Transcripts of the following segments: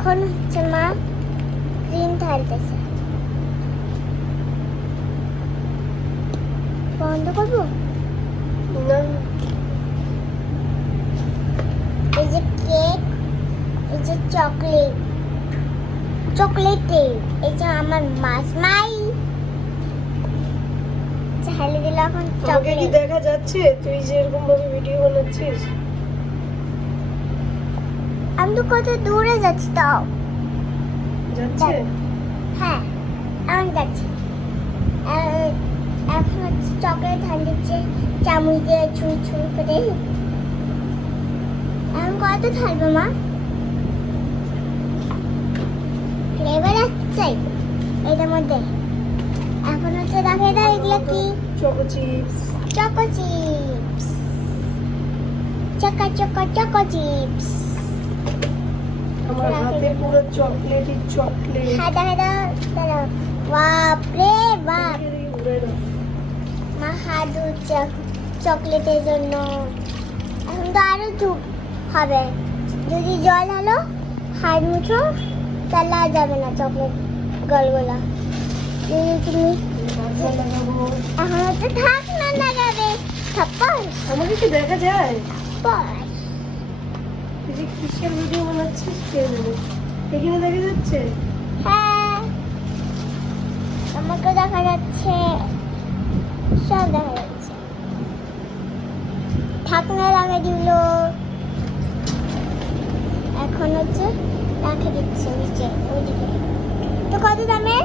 এখন হচ্ছে মা ক্রিম ঢালতেছে বন্ধ করব? না। এই যে কেক এই যে চকলেট চকলেট এই যে আমার মাছ মাই ঢালে দিল এখন চকলেট দেখা যাচ্ছে? তুই যে এরকম ভাবে ভিডিও বানাচ্ছিস। তো কত দূরে যাচ্ছি তাও। যাচ্ছে? হ্যাঁ এখন যাচ্ছি। এখন হচ্ছে চকলেট ঢাল দিচ্ছে চামচ দিয়ে ছুঁই ছুঁই করে। এখন কত ঢালবো মা? ফ্লেভার চাই? এটার মধ্যে। এখন হচ্ছে দেখে দাও এগুলো কি? চকো চিপস চকো চিপস চকা চকা চকো চিপস আমার হাতে পুরো চকলেটই চকলেট। হ্যাঁ দেখে দাও দাঁড়াও বাপ। রে বাপ মা ধুচ্ছে চকলেটের জন্য। এখন তো আরও ধূপ হবে। যদি জল হলো হাত মুছো তাহলে আর যাবে না চকলেট গলগোলা। যদি তুমি এখন হচ্ছে থাক না লাগাবে। থাপ্পড়। আমাকে কি দেখা যায়? তুই যে কিসের ভিডিও বানাচ্ছিস কে জানে? এখানে দেখা যাচ্ছে? হ্যাঁ। আমাকে দেখা যাচ্ছে। সব দেখা যাচ্ছে। ঢাকনা লাগিয়ে দিল। এখন হচ্ছে রাখে দিচ্ছে নিচে ওইদিকে। তো কত দামের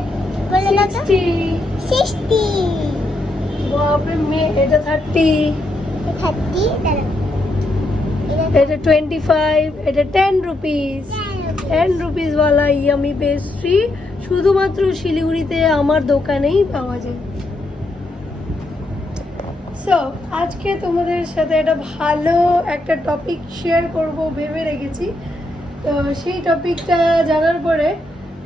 বলে দাও তো। সিক্সটি। বাপরে মেয়ে এটা থার্টি থার্টি দাঁড়াও এটা টোয়েন্টি ফাইভ এটা টেন রুপিস টেন রুপিস ওয়ালা ইয়ামি পেস্ট্রি শুধুমাত্র শিলিগুড়িতে আমার দোকানেই পাওয়া যায়। সো আজকে তোমাদের সাথে একটা ভালো একটা টপিক শেয়ার করব ভেবে রেখেছি। তো সেই টপিকটা জানার পরে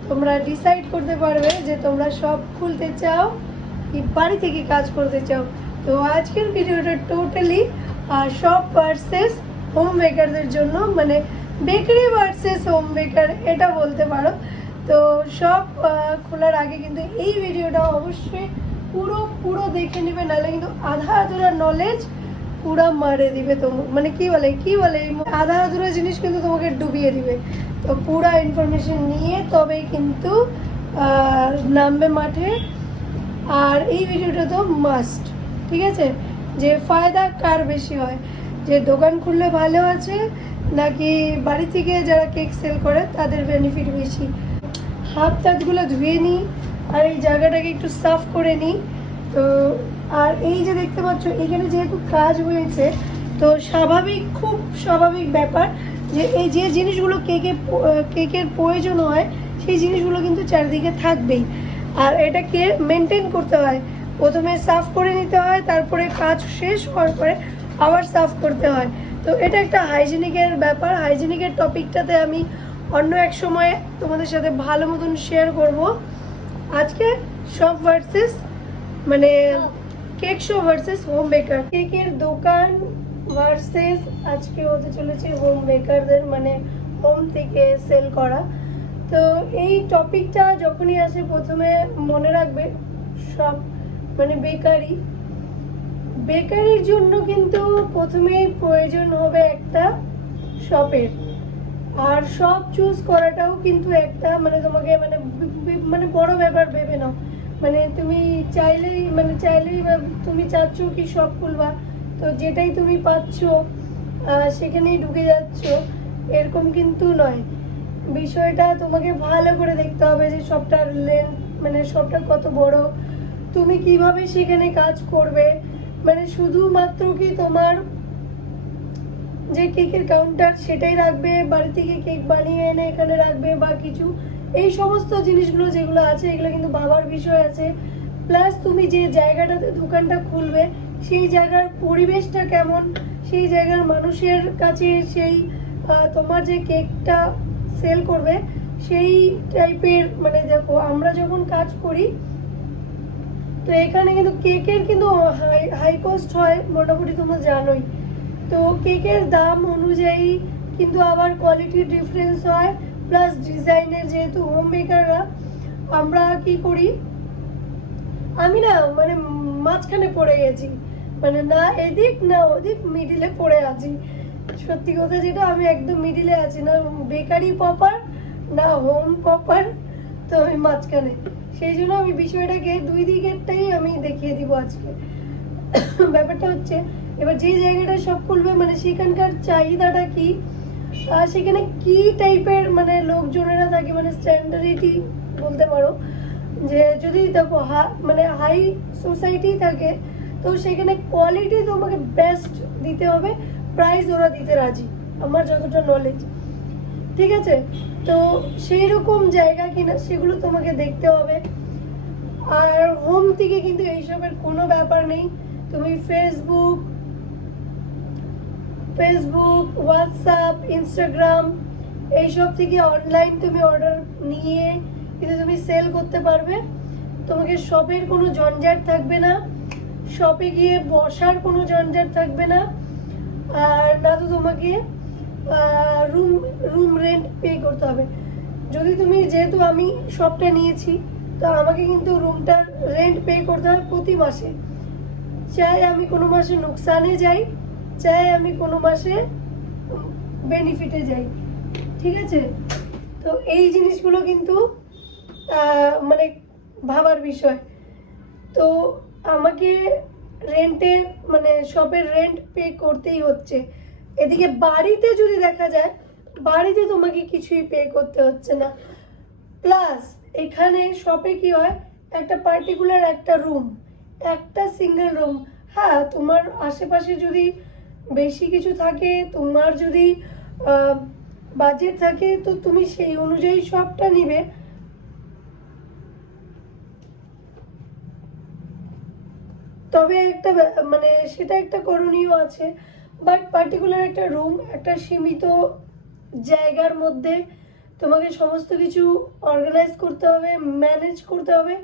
তোমরা ডিসাইড করতে পারবে যে তোমরা সব খুলতে চাও কি বাড়ি থেকে কাজ করতে চাও। তো আজকের ভিডিওটা টোটালি সব ভার্সেস হোম বেকারদের জন্য মানে বেকারি ভার্সেস হোম বেকার এটা বলতে পারো। তো সব খোলার আগে কিন্তু এই ভিডিওটা অবশ্যই পুরো পুরো দেখে নেবে, নাহলে কিন্তু আধা আধুরা নলেজ পুরো মারে দিবে তো মানে কি বলে কি বলে আধা আধুরা জিনিস কিন্তু তোমাকে ডুবিয়ে দিবে। তো পুরা ইনফরমেশন নিয়ে তবেই কিন্তু নামবে মাঠে। আর এই ভিডিওটা তো মাস্ট ঠিক আছে? যে ফায়দা কার বেশি হয়? যে দোকান খুললে ভালো আছে, নাকি বাড়ি থেকে যারা কেক সেল করে, তাদের বেনিফিট বেশি? হাফ টাতগুলো ধুয়ে নিই, আর এই জায়গাটাকে একটু সাফ করে নিই। তো, আর এই যে দেখতে পাচ্ছ, এখানে যেহেতু কাজ হয়েছে, তো স্বাভাবিক, খুব স্বাভাবিক ব্যাপার যে এই যে জিনিসগুলো কেকে, কেকের প্রয়োজন হয়, সেই জিনিসগুলো কিন্তু চারিদিকে থাকবেই। আর এটাকে মেনটেন করতে হয়। প্রথমে সাফ করে নিতে হয়, তারপরে কাজ শেষ হওয়ার পরে আবার সাফ করতে হয়। তো এটা একটা হাইজেনিকের ব্যাপার। হাইজেনিকের টপিকটাতে আমি অন্য এক সময় তোমাদের সাথে ভালো মতন শেয়ার করব। আজকে শপ ভার্সেস মানে cake show versus home baker কেকের দোকান ভার্সেস আজকে হতে চলেছে হোম বেকারদের মানে হোম থেকে সেল করা। তো এই টপিকটা যখনই আসে প্রথমে মনে রাখবে সব মানে বেকারি বেকারির জন্য কিন্তু প্রথমেই প্রয়োজন হবে একটা শপের আর সব চুজ করাটাও কিন্তু একটা মানে তোমাকে মানে মানে বড় ব্যাপার ভেবে নাও। মানে তুমি চাইলেই মানে চাইলেই তুমি চাচ্ছ কি সব খুলবা। তো যেটাই তুমি পাচ্ছ সেখানেই ঢুকে যাচ্ছ, এরকম কিন্তু নয়। বিষয়টা তোমাকে ভালো করে দেখতে হবে যে সবটার লেন্থ মানে সবটা কত বড়। তুমি কীভাবে সেখানে কাজ করবে মানে শুধুমাত্র কি তোমার যে কেকের কাউন্টার সেটাই রাখবে বাড়ি থেকে কেক বানিয়ে এনে এখানে রাখবে বা কিছু? এই সমস্ত জিনিসগুলো যেগুলো আছে, এগুলো কিন্তু ভাবার বিষয় আছে। প্লাস তুমি যে জায়গাটাতে দোকানটা খুলবে, সেই জায়গার পরিবেশটা কেমন? সেই জায়গার মানুষের কাছে সেই তোমার যে কেকটা সেল করবে, সেই টাইপের মানে দেখো, আমরা যখন কাজ করি তো এখানে কিন্তু কেকের কিন্তু হাই হাই কস্ট হয়, মোটামুটি তোমরা জানোই। তো কেকের দাম অনুযায়ী কিন্তু আবার কোয়ালিটির ডিফারেন্স হয় প্লাস ডিজাইনের যেহেতু হোম মেকাররা আমরা কি করি? আমি না মানে মাঝখানে পড়ে গেছি। মানে না এদিক, না ওদিক মিডিলে পড়ে আছি। সত্যি কথা যেটা, আমি একদম মিডিলে আছি। না বেকারি পপার না হোম পপার তো আমি মাঝখানে। সেই জন্য আমি বিষয়টাকে দুই দিকেরটাই আমি দেখিয়ে দিব আজকে। ব্যাপারটা হচ্ছে, এবার যে জায়গাটা সব খুলবে মানে সেখানকার চাহিদাটা কি? সেখানে কি টাইপের মানে লোকজনেরা থাকে মানে স্ট্যান্ডার্ডিটি বলতে পারো? যে যদি দেখো, হা মানে হাই সোসাইটি থাকে, তো সেখানে কোয়ালিটি তোমাকে বেস্ট দিতে হবে প্রাইস ওরা দিতে রাজি, আমার যতটা নলেজ ঠিক আছে? তো সেই রকম জায়গা কিনা সেগুলো তোমাকে দেখতে হবে। আর হোম থেকে কিন্তু এইসবের কোনো ব্যাপার নেই। তুমি ফেসবুক ফেসবুক হোয়াটসঅ্যাপ ইনস্টাগ্রাম এইসব থেকে অনলাইন তুমি অর্ডার নিয়ে কিন্তু তুমি সেল করতে পারবে। তোমাকে শপের কোনো ঝঞ্ঝাট থাকবে না। শপে গিয়ে বসার কোনো ঝঞ্ঝাট থাকবে না। আর না তো তোমাকে রুম রুম রেন্ট পে করতে হবে। যদি তুমি, যেহেতু আমি শপটা নিয়েছি, তো আমাকে কিন্তু রুমটার রেন্ট পে করতে হবে প্রতি মাসে। চাই আমি কোনো মাসে নুকসানে যাই, চাই আমি কোনো মাসে বেনিফিটে যাই। ঠিক আছে? তো এই জিনিসগুলো কিন্তু মানে ভাবার বিষয়। তো আমাকে রেন্টের মানে শপের রেন্ট পে করতেই হচ্ছে। এদিকে বাড়িতে যদি দেখা যায়, বাড়িতে তোমাকে কিছুই পে করতে হচ্ছে না। প্লাস এখানে শপে কি হয়, একটা পার্টিকুলার একটা রুম একটা সিঙ্গেল রুম হ্যাঁ তোমার আশেপাশে যদি বেশি কিছু থাকে, তোমার যদি বাজেট থাকে, তো তুমি সেই অনুযায়ী সবটা নিবে। তবে একটা মানে সেটা একটা করণীয় আছে। বাট পার্টিকুলার একটা রুম একটা সীমিত জায়গার মধ্যে তোমাকে সমস্ত কিছু অর্গানাইজ করতে হবে ম্যানেজ করতে হবে।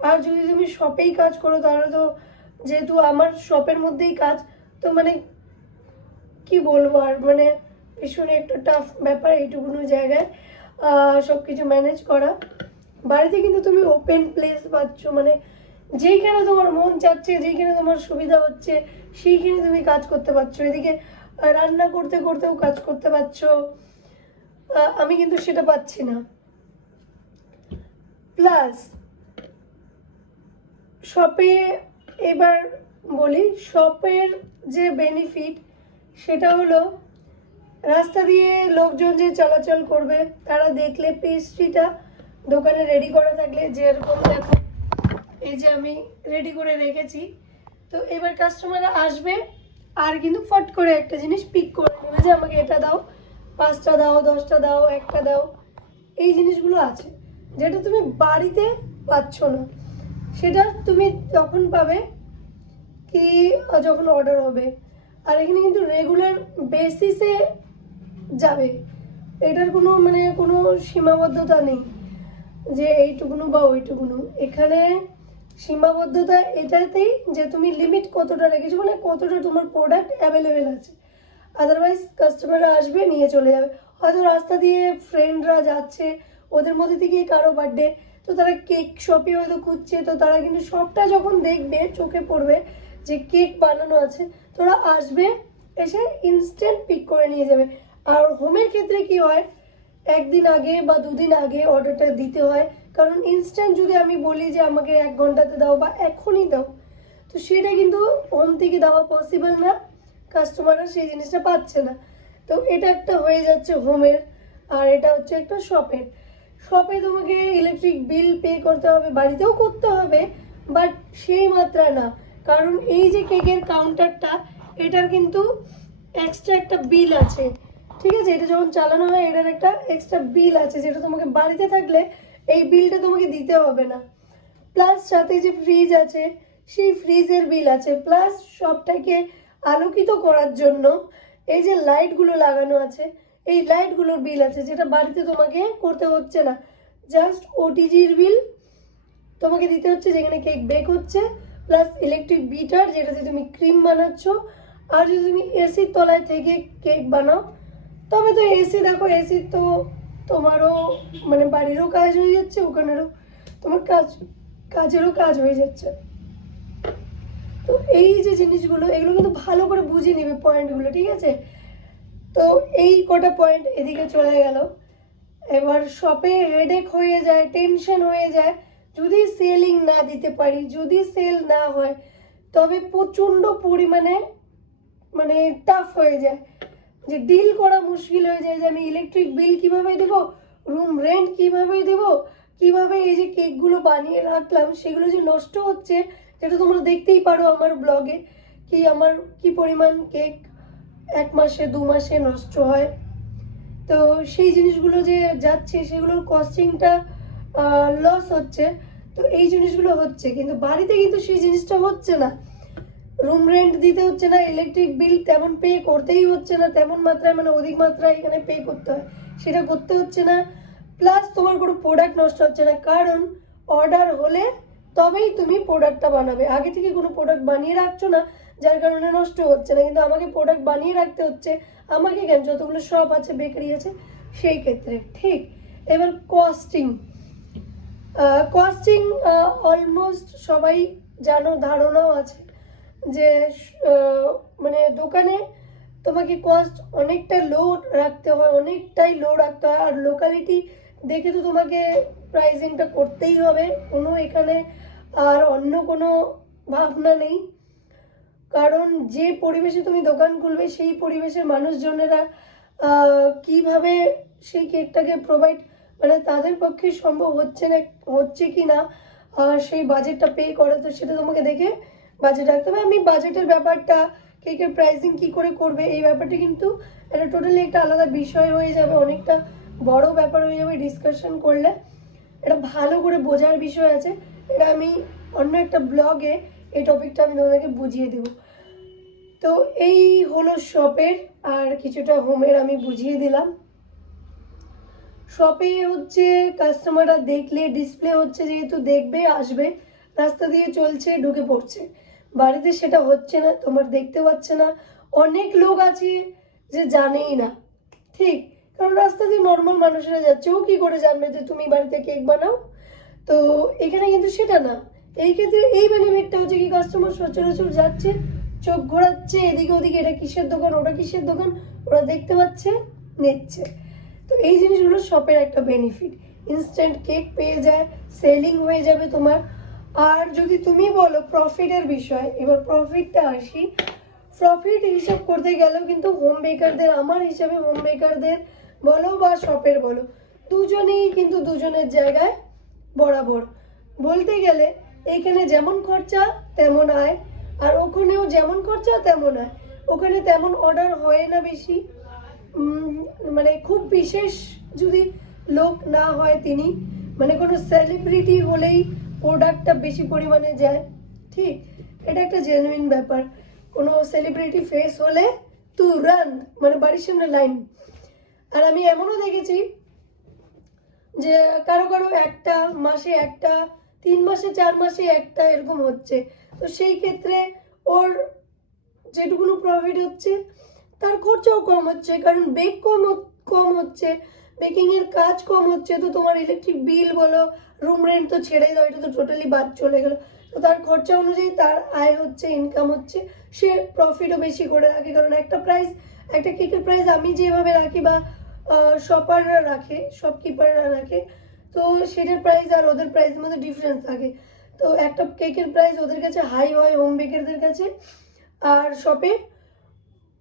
আর যদি তুমি শপেই কাজ করো, তাহলে তো যেহেতু আমার শপের মধ্যেই কাজ, তো মানে কি বলব আর মানে ভীষণ একটা টাফ ব্যাপার এইটুকুনো জায়গায় সব কিছু ম্যানেজ করা। বাড়িতে কিন্তু তুমি ওপেন প্লেস পাচ্ছ মানে যেইখানে তোমার মন চাচ্ছে, যেইখানে তোমার সুবিধা হচ্ছে, সেইখানে তুমি কাজ করতে পারছ। এদিকে রান্না করতে করতেও কাজ করতে পারছ। আমি কিন্তু সেটা পাচ্ছি না। প্লাস শপে এবার বলি শপের যে বেনিফিট সেটা হলো রাস্তা দিয়ে লোকজন যে চলাচল করবে, তারা দেখলে পেস্ট্রিটা দোকানে রেডি করা থাকলে যেরকম দেখো এই যে আমি রেডি করে রেখেছি। তো এবার কাস্টমাররা আসবে, আর কিন্তু ফট করে একটা জিনিস পিক করে নেবে যে আমাকে এটা দাও, পাঁচটা দাও, দশটা দাও, একটা দাও। এই জিনিসগুলো আছে, যেটা তুমি বাড়িতে পাচ্ছ না। সেটা তুমি তখন পাবে কি, যখন অর্ডার হবে। আর এখানে কিন্তু রেগুলার বেসিসে যাবে। এটার কোনো মানে কোনো সীমাবদ্ধতা নেই যে এইটুকুনো বা ওইটুকুনো। এখানে সীমাবদ্ধতা এটাতেই যে তুমি লিমিট কতটা রেখেছো মানে কতটা তোমার প্রোডাক্ট অ্যাভেলেবেল আছে। আদারওয়াইজ কাস্টমাররা আসবে, নিয়ে চলে যাবে। হয়তো রাস্তা দিয়ে ফ্রেন্ডরা যাচ্ছে, ওদের মধ্যে থেকে কারও বার্থডে তো তারা কেক শপে হয়তো খুঁজছে, তো তারা কিন্তু সবটা যখন দেখবে, চোখে পড়বে যে কেক বানানো আছে, তোরা আসবে, এসে ইনস্ট্যান্ট পিক করে নিয়ে যাবে। আর হোমের ক্ষেত্রে কি হয়, একদিন আগে বা দুদিন আগে অর্ডারটা দিতে হয় কারণ ইনস্ট্যান্ট যদি আমি বলি যে আমাকে এক ঘন্টাতে দাও বা এখনই দাও, তো সেটা কিন্তু হোম থেকে দেওয়া পসিবল না। কাস্টমাররা সেই জিনিসটা পাচ্ছে না। তো এটা একটা হয়ে যাচ্ছে হোমের, আর এটা হচ্ছে একটা শপের শপে তোমাকে ইলেকট্রিক বিল পে করতে হবে, বাড়িতেও করতে হবে বাট সেই মাত্রা না। কারণ এই যে কেকের কাউন্টারটা এটার কিন্তু এক্সট্রা একটা বিল আছে। ঠিক আছে? এটা যখন চালানো হয়, এটার একটা এক্সট্রা বিল আছে, যেটা তোমাকে বাড়িতে থাকলে এই বিলটা তোমাকে দিতে হবে না। প্লাস সাথে যে ফ্রিজ আছে, সেই ফ্রিজের বিল আছে। প্লাস সবটাকে আলোকিত করার জন্য এই যে লাইটগুলো লাগানো আছে, এই লাইটগুলোর বিল আছে, যেটা বাড়িতে তোমাকে করতে হচ্ছে না। জাস্ট ওটিজির বিল তোমাকে দিতে হচ্ছে, যেখানে কেক বেক হচ্ছে প্লাস ইলেকট্রিক বিটার যেটাতে তুমি ক্রিম বানাচ্ছ। আর যদি তুমি এসির তলায় থেকে কেক বানাও, তবে তো এসি দেখো এসির তো তোমারও মানে বাড়িরও কাজ হয়ে যাচ্ছে, ওখানেরও তোমার কাজ, কাজেরও কাজ হয়ে যাচ্ছে। তো এই যে জিনিসগুলো, এগুলো কিন্তু ভালো করে বুঝে নিবে পয়েন্টগুলো ঠিক আছে? তো এই কটা পয়েন্ট এদিকে চলে গেল। এবার শপে হেডেক হয়ে যায় টেনশন হয়ে যায়, যদি সেলিং না দিতে পারি, যদি সেল না হয়, তবে প্রচণ্ড পরিমাণে মানে টাফ হয়ে যায়। যে ডিল করা মুশকিল হয়ে যায় যে আমি ইলেকট্রিক বিল কীভাবে দেবো? রুম রেন্ট কীভাবে দেবো? কীভাবে এই যে কেকগুলো বানিয়ে রাখলাম, সেগুলো যে নষ্ট হচ্ছে এটা তোমরা দেখতেই পারো আমার ব্লগে কি আমার কি পরিমাণ কেক এক মাসে, দু মাসে নষ্ট হয়। তো সেই জিনিসগুলো যে যাচ্ছে, সেগুলোর কস্টিংটা লস হচ্ছে। তো এই জিনিসগুলো হচ্ছে, কিন্তু বাড়িতে কিন্তু সেই জিনিসটা হচ্ছে না। রুম রেন্ট দিতে হচ্ছে না ইলেকট্রিক বিল তেমন পে করতেই হচ্ছে না, তেমন মাত্রায় মানে অধিক মাত্রায় এখানে পে করতে হয়, সেটা করতে হচ্ছে না। প্লাস তোমার কোনো প্রোডাক্ট নষ্ট হচ্ছে না, কারণ অর্ডার হলে তবেই তুমি প্রোডাক্টটা বানাবে। আগে থেকে কোনো প্রোডাক্ট বানিয়ে রাখছো না, যার কারণে নষ্ট হচ্ছে না, কিন্তু আমাকে প্রোডাক্ট বানিয়ে রাখতে হচ্ছে, আমাকে কেন? যতগুলো শপ আছে বেকারি আছে, সেই ক্ষেত্রে। ঠিক? এবার কস্টিং কস্টিং অলমোস্ট সবাই জানো, ধারণাও আছে। যে মানে দোকানে তোমাকে কস্ট অনেকটা লো রাখতে হয়, অনেকটাই লো রাখতে হয়। আর লোকালিটি দেখে তো তোমাকে প্রাইজিংটা করতেই হবে। কোনো এখানে আর অন্য কোনো ভাবনা নেই। কারণ যে পরিবেশে তুমি দোকান খুলবে, সেই পরিবেশের মানুষজনেরা কীভাবে সেই কেকটাকে প্রোভাইড মানে তাদের পক্ষে সম্ভব হচ্ছে না, হচ্ছে কি না সেই বাজেটটা পে করে, তো সেটা তোমাকে দেখে বাজেট রাখতে হবে। আমি বাজেটের ব্যাপারটা কেকের প্রাইসিং কি করে করবে, এই ব্যাপারটা কিন্তু এটা টোটালি একটা আলাদা বিষয় হয়ে যাবে, অনেকটা বড় ব্যাপার হয়ে যাবে ডিসকাশন করলে। এটা ভালো করে বোঝার বিষয় আছে। এটা আমি অন্য একটা ব্লগে এই টপিকটা আমি তোমাদেরকে বুঝিয়ে দেবো। তো এই হলো শপের আর কিছুটা হোমের আমি বুঝিয়ে দিলাম। শপে হচ্ছে কাস্টমাররা দেখলে ডিসপ্লে হচ্ছে যেহেতু দেখবে, আসবে, রাস্তা দিয়ে চলছে, ঢুকে পড়ছে। বাড়িতে সেটা হচ্ছে না, তোমার দেখতে পাচ্ছে না। অনেক লোক আছে যে জানেই না, ঠিক? কারণ রাস্তা দিয়ে নর্মাল মানুষেরা যাচ্ছে, ও কী করে জানবে যে তুমি বাড়িতে কেক বানাও? তো এখানে কিন্তু সেটা না। এই ক্ষেত্রে এই বেনিফিটটা হচ্ছে কি কাস্টমার সচরাচর যাচ্ছে, চোখ ঘোরাচ্ছে, এদিকে ওদিকে, এটা কিসের দোকান, ওটা কিসের দোকান, ওরা দেখতে পাচ্ছে, নিচ্ছে। তো এই জিনিসগুলো শপের একটা বেনিফিট ইনস্ট্যান্ট কেক পেয়ে যায় সেলিং হয়ে যাবে তোমার। আর যদি তুমি বলো প্রফিটের বিষয়, এবার প্রফিটটা আসি। প্রফিট হিসাব করতে গেলেও কিন্তু হোম বেকারদের আমার হিসাবে হোম বেকারদের বলো বা শপের বলো, দুজনেই কিন্তু দুজনের জায়গায় বরাবর। বলতে গেলে এইখানে যেমন খরচা, তেমন আয়। আর ওখানেও যেমন খরচা, তেমন আয়। ওখানে তেমন অর্ডার হয় না বেশি। মানে খুব বিশেষ যদি লোক না হয় তিনি মানে কোনো সেলিব্রিটি হলেই প্রোডাক্টটা বেশি পরিমাণে যায়, ঠিক? এটা একটা জেনুইন ব্যাপার। কোনো সেলিব্রিটি ফেস হলে তু রান মানে বাড়ির সামনে লাইন আর আমি এমনও দেখেছি যে কারও কারও একটা মাসে একটা, তিন মাসে চার মাসে একটা এরকম হচ্ছে। তো সেই ক্ষেত্রে ওর যেটুকুনো প্রফিট হচ্ছে, তার খরচাও কম হচ্ছে, কারণ বেক কম কম হচ্ছে। বেকিং এর কাজ কম হচ্ছে, তো তোমার ইলেকট্রিক বিল বলো রুম রেন্ট তো ছেড়েই দাও, এটা তো টোটালি বাদ চলে গেল। তো তার খরচা অনুযায়ী তার আয় হচ্ছে ইনকাম হচ্ছে, সে প্রফিটও বেশি করে রাখে। কারণ একটা প্রাইস একটা কেকের প্রাইস আমি যেভাবে রাখি বা শপাররা রাখে শপকিপাররা রাখে, তো সেটার প্রাইস আর ওদের প্রাইসের মধ্যে ডিফারেন্স থাকে। তো একটা কেকের প্রাইস ওদের কাছে হাই হয় হোম বেকারদের কাছে, আর শপে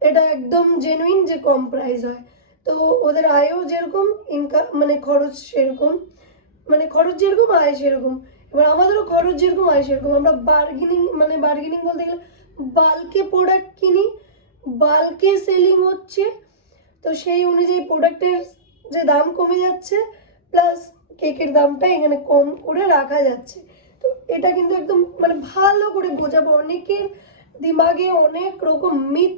এটা একদম জেনুইন যে কম প্রাইস হয়। তো ওদের আয়ও যেরকম ইনকাম মানে খরচ সেরকম মানে খরচ যেরকম, আয় সেরকম। এবার আমাদেরও খরচ যেরকম, আয় সেরকম। আমরা বার্গেনিং মানে বার্গেনিং বলতে গেলে বাল্কে প্রোডাক্ট কিনি বাল্কে সেলিং হচ্ছে, তো সেই অনুযায়ী প্রোডাক্টের যে দাম কমে যাচ্ছে প্লাস কেকের দামটা এখানে কম করে রাখা যাচ্ছে। তো এটা কিন্তু একদম মানে ভালো করে বোঝাবো। অনেকের দিমাগে অনেক রকম মিথ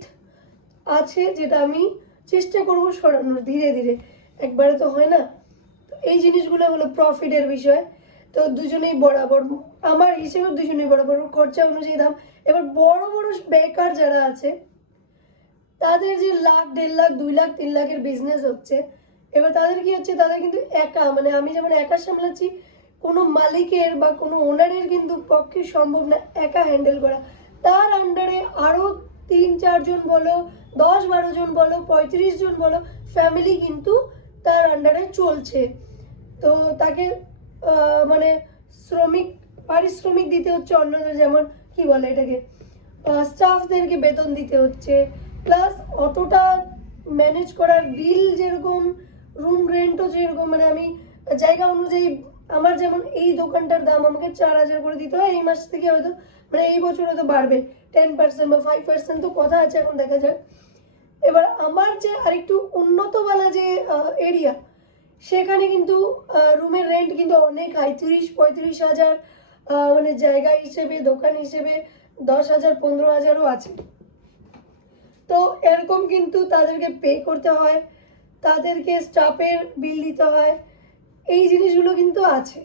আছে যেটা আমি চেষ্টা করব সরানোর, ধীরে ধীরে। একবারে তো হয় না। তো এই জিনিসগুলো হলো প্রফিটের বিষয়। তো দুজনেই বরাবর, আমার হিসেবে দুজনেই বরাবর খরচা অনুযায়ী দাম। এবার বড় বড় বেকার যারা আছে, তাদের যে লাখ, দেড় লাখ, দুই লাখ, তিন লাখের বিজনেস হচ্ছে, এবার তাদের কি হচ্ছে? তাদের কিন্তু একা। মানে আমি যেমন একা সামলাচ্ছি, কোনো মালিকের বা কোনো ওনারের কিন্তু পক্ষে সম্ভব না একা হ্যান্ডেল করা। তার আন্ডারে আরও তিন, চারজন বলো দশ বারো জন বলো, পঁয়ত্রিশ জন বলো ফ্যামিলি কিন্তু তার আন্ডারে চলছে। তো তাকে মানে শ্রমিক, পারিশ্রমিক দিতে হচ্ছে অন্যদের, যেমন কি বলে এটাকে? স্টাফদেরকে বেতন দিতে হচ্ছে। প্লাস অটোটা ম্যানেজ করার বিল যেরকম রুম রেন্টও যেরকম মানে আমি জায়গা অনুযায়ী আমার যেমন এই দোকানটার দাম আমাকে চার হাজার করে দিতে হয়, এই মাস থেকে হয়তো মানে এই বছর হয়তো বাড়বে। টেন পার্সেন্ট বা ফাইভ পার্সেন্ট তো কথা আছে, এখন দেখা যাক। এবার আমার যে আরেকটু উন্নতওয়ালা যে এরিয়া সেখানে কিন্তু রুমের রেন্ট কিন্তু অনেক হাই তিরিশ, পঁয়ত্রিশ হাজার মানে জায়গা হিসেবে, দোকান হিসেবে দশ হাজার, পনেরো হাজারও আছে। তো এরকম কিন্তু তাদেরকে পে করতে হয়, তাদেরকে স্টাফের বিল দিতে হয়, এই জিনিসগুলো কিন্তু আছে।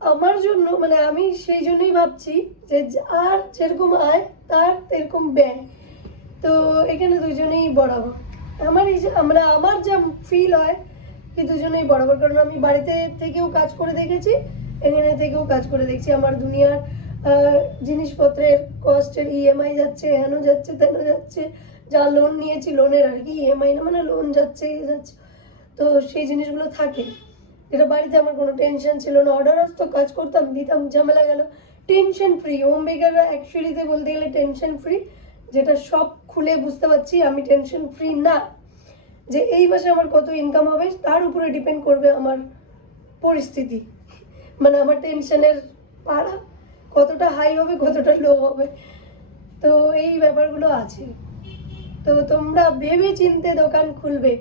আমার জন্য মানে আমি সেই জন্যই ভাবছি যে আর যেরকম আয়, তার সেরকম ব্যয়। তো এখানে দুজনেই বরাবর। আমার এই যে, আমরা, আমার যা ফিল হয় কি দুজনেই বরাবর, কারণ আমি বাড়িতে থেকেও কাজ করে দেখেছি, এখানে থেকেও কাজ করে দেখছি। আমার দুনিয়ার জিনিসপত্রের কস্টের ইএমআই যাচ্ছে হেন যাচ্ছে তেন যাচ্ছে, যা লোন নিয়েছি লোনের আর কি ইএমআই না মানে লোন যাচ্ছে, এ যাচ্ছে। তো সেই জিনিসগুলো থাকে। যেটা বাড়িতে আমার কোনো টেনশন ছিল না। অর্ডার আসতো, কাজ করতাম, দিতাম, ঝামেলা গেল। টেনশন ফ্রি হোম বেকাররা অ্যাকচুয়ালিতে বলতে গেলে টেনশন ফ্রি যেটা সব খুলে বুঝতে পারছি, আমি টেনশন ফ্রি না। যে এই মাসে আমার কত ইনকাম হবে, তার উপরে ডিপেন্ড করবে আমার পরিস্থিতি। মানে আমার টেনশনের পাড়া কতটা হাই হবে, কতটা লো হবে। তো এই ব্যাপারগুলো আছে। তো তোমরা ভেবে চিনতে দোকান খুলবে।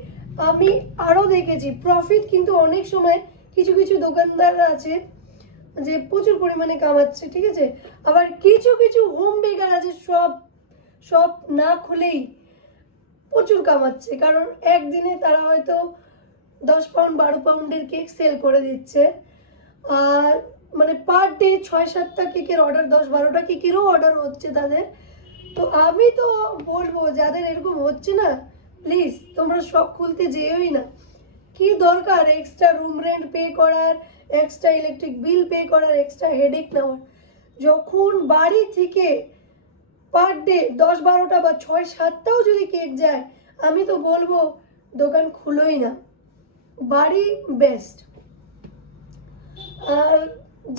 আমি আরও দেখেছি প্রফিট কিন্তু অনেক সময় কিছু কিছু দোকানদার আছে যে প্রচুর পরিমাণে কামাচ্ছে, ঠিক আছে? আবার কিছু কিছু হোম বেকার আছে, সব সব না খুলেই প্রচুর কামাচ্ছে। কারণ একদিনে তারা হয়তো দশ পাউন্ড বারো পাউন্ডের কেক সেল করে দিচ্ছে। আর মানে পার ডে ছয় সাতটা কেকের অর্ডার দশ বারোটা কেকেরও অর্ডার হচ্ছে তাদের। তো আমি তো বলব, যাদের এরকম হচ্ছে না প্লিজ তোমরা সব খুলতে যেওই না। কি দরকার এক্সট্রা রুম রেন্ট পে করার এক্সট্রা ইলেকট্রিক বিল পে করার এক্সট্রা হেডেক নেওয়ার? যখন বাড়ি থেকে পার ডে দশ বারোটা বা ছয় সাতটাও যদি কেক যায়, আমি তো বলব দোকান খুলোই না। বাড়ি বেস্ট আর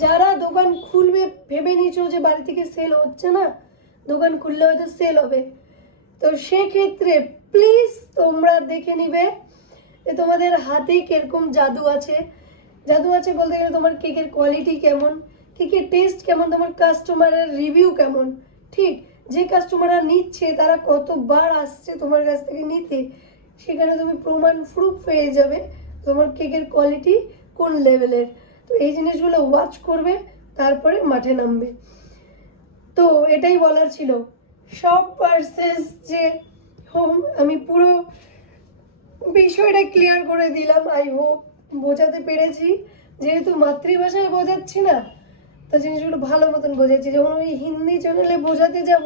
যারা দোকান খুলবে, ভেবে নিছো যে বাড়ি থেকে সেল হচ্ছে না, দোকান খুললে হয়তো সেল হবে। তো সেক্ষেত্রে প্লিজ তোমরা দেখে নিবে যে তোমাদের হাতে কীরকম জাদু আছে। জাদু আছে বলতে গেলে তোমার কেকের কোয়ালিটি কেমন, কেকের টেস্ট কেমন, তোমার কাস্টমারের রিভিউ কেমন। ঠিক যে কাস্টমাররা নিচ্ছে, তারা কতবার আসছে তোমার কাছ থেকে নিতে, সেখানে তুমি প্রমাণ প্রুফ পেয়ে যাবে তোমার কেকের কোয়ালিটি কোন লেভেলের তো এই জিনিসগুলো ওয়াচ করবে, তারপরে মাঠে নামবে। তো এটাই বলার ছিল। সব পার্সেস যে, হোম, আমি পুরো বিষয়টা ক্লিয়ার করে দিলাম। আই হোপ বোঝাতে পেরেছি। যেহেতু মাতৃভাষায় বোঝাচ্ছি না তো জিনিসগুলো ভালো মতন বোঝাচ্ছি যেমন আমি হিন্দি চ্যানেলে বোঝাতে যাব,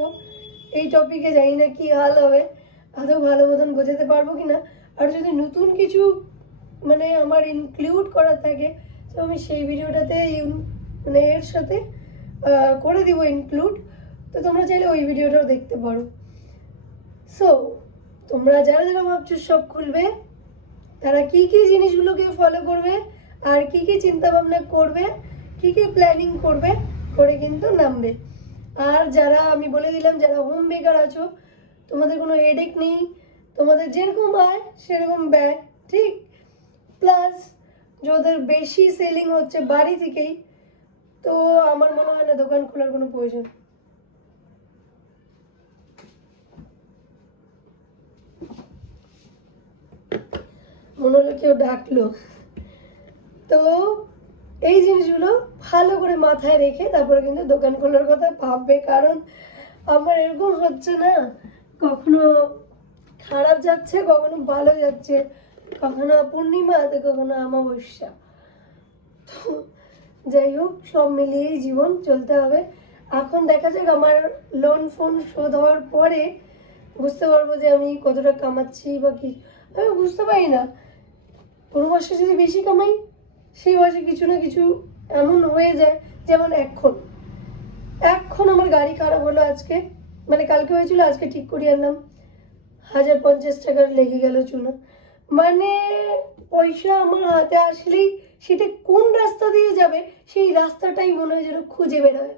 এই টপিকে জানি না কি হাল হবে, আদৌ ভালো মতন বোঝাতে পারব কি না আর যদি নতুন কিছু মানে আমার ইনক্লুড করা থাকে, তো আমি সেই ভিডিওটাতে মানে এর সাথে করে দিব ইনক্লুড তো তোমরা চাইলে ওই ভিডিওটাও দেখতে পারো। সো তোমরা যারা যারা ভাবছ সব খুলবে, তারা কি কি জিনিসগুলোকে ফলো করবে, আর কি কি চিন্তা ভাবনা করবে কি কি প্ল্যানিং করবে, করে কিন্তু নামবে। আর যারা আমি বলে দিলাম, যারা হোম মেকার আছো, তোমাদের কোনো হেডেক নেই, তোমাদের যেরকম আয় সেরকম ব্যয়, ঠিক? প্লাস যাদের বেশি সেলিং হচ্ছে বাড়ি থেকেই, তো আমার মনে হয় না দোকান খোলার কোনো প্রয়োজন। মনে হলো কেউ ডাকলো। তো এই জিনিসগুলো ভালো করে মাথায় রেখে তারপরে কিন্তু দোকান খোলার কথা ভাববে, কারণ আমার এরকম হচ্ছে না। কখনো খারাপ যাচ্ছে, কখনো ভালো যাচ্ছে, কখনো পূর্ণিমা, তো কখনো অমাবস্যা। তো যাই হোক, সব মিলিয়েই জীবন চলতে হবে। এখন দেখা যাক আমার লোন ফোন শোধ হওয়ার পরে বুঝতে পারব যে আমি কতটা কামাচ্ছি বা কি। আমি বুঝতে পারি না। কোনো মাসে যদি বেশি কামাই সেই বয়সে কিছু না কিছু এমন হয়ে যায়, যেমন এখন এখন আমার গাড়ি খারাপ হলো আজকে মানে কালকে হয়েছিল, আজকে ঠিক করিয়ে আনলাম। হাজার পঞ্চাশ টাকার লেগে গেল চুনা। মানে পয়সা আমার হাতে আসলেই সেটা কোন রাস্তা দিয়ে যাবে, সেই রাস্তাটাই মনে হয় যেন খুঁজে বেরোয়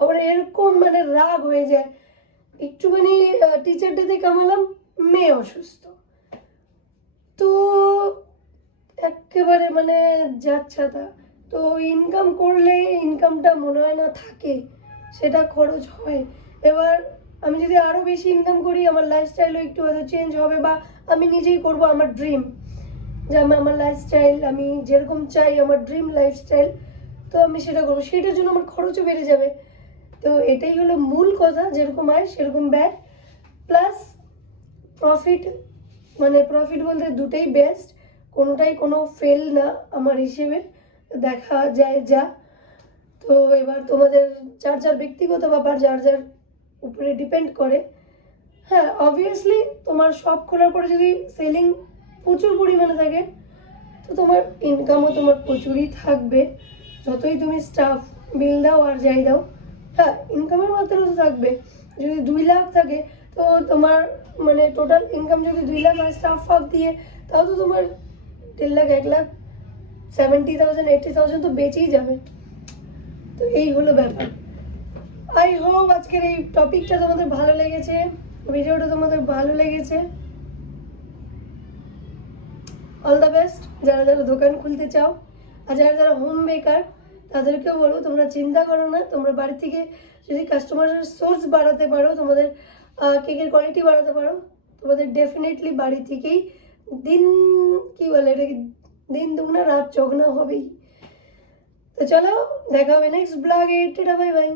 আবার এরকম মানে রাগ হয়ে যায়। একটুখানি টিচার ডেতে কামালাম, মেয়ে অসুস্থ। তো একেবারে মানে যাচ্ছাতা তো ইনকাম করলে ইনকামটা মনে হয় না থাকে, সেটা খরচ হয়। এবার আমি যদি আরও বেশি ইনকাম করি, আমার লাইফস্টাইলও একটু হয়তো চেঞ্জ হবে বা আমি নিজেই করব আমার ড্রিম যে আমি আমার লাইফস্টাইল আমি যেরকম চাই আমার ড্রিম লাইফস্টাইল তো আমি সেটা করব। সেটার জন্য আমার খরচও বেড়ে যাবে। তো এটাই হলো মূল কথা, যেরকম আয়, সেরকম ব্যয়। প্লাস প্রফিট মানে প্রফিট বলতে দুটোই বেস্ট কোনোটাই কোনো ফেল না আমার হিসেবে দেখা যায় যা। তো এবার তোমাদের যার যার ব্যক্তিগত ব্যাপার, যার যার উপরে ডিপেন্ড করে। হ্যাঁ অবভিয়াসলি তোমার শপ খোলার পরে যদি সেলিং প্রচুর পরিমাণে থাকে, তো তোমার ইনকামও তোমার প্রচুরই থাকবে। যতই তুমি স্টাফ বিল দাও আর যাই দাও হ্যাঁ ইনকামের মাত্রা তো থাকবে। যদি দুই লাখ থাকে, তো তোমার মানে টোটাল ইনকাম যদি দুই লাখ হয় স্টাফ ফাফ দিয়ে, তাও তো তোমার দেড় লাখ, এক lakh seventy thousand eighty thousand তো বেঁচেই যাবে। তো এই হলো ব্যাপার। আই হোপ আজকের এই টপিকটা তোমাদের ভালো লেগেছে ভিডিওটা তোমাদের ভালো লেগেছে। অল দ্য বেস্ট যারা যারা দোকান খুলতে চাও, আর যারা যারা হোম বেকার তাদেরকেও বলব, তোমরা চিন্তা করো না, তোমরা বাড়ি থেকে যদি কাস্টমারের সোর্স বাড়াতে পারো, তোমাদের কেকের কোয়ালিটি বাড়াতে পারো, তোমাদের ডেফিনেটলি বাড়ি থেকেই দিন কি বলে এটাকে? দিন দুগুনা রাত চগনা হবেই। তো চলো, দেখা হবে নেক্সট ব্লগে টেটা বাই বাই